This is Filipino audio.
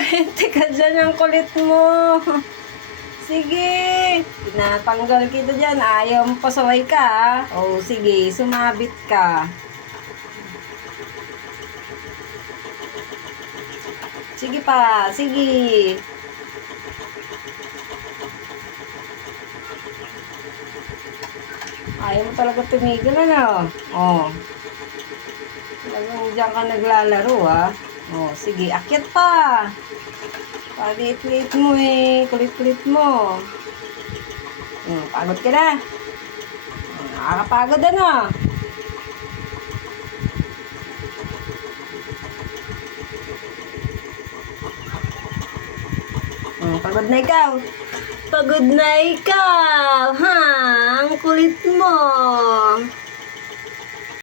Pwede ka dyan, ang kulit mo. Sige. Tinatanggal kita dyan. Ayaw mo pasaway ka, ha? O, sige. Sumabit ka. Sige pa. Sige. Ayaw mo talaga tumigil, ano? O. Talagang dyan ka naglalaro, ha? O, sige. Akyat pa. Paliit-liit mo eh. Kulit-kulit mo. Pagod ka na. Nakakapagod ano. Pagod na ikaw. Pagod na ikaw.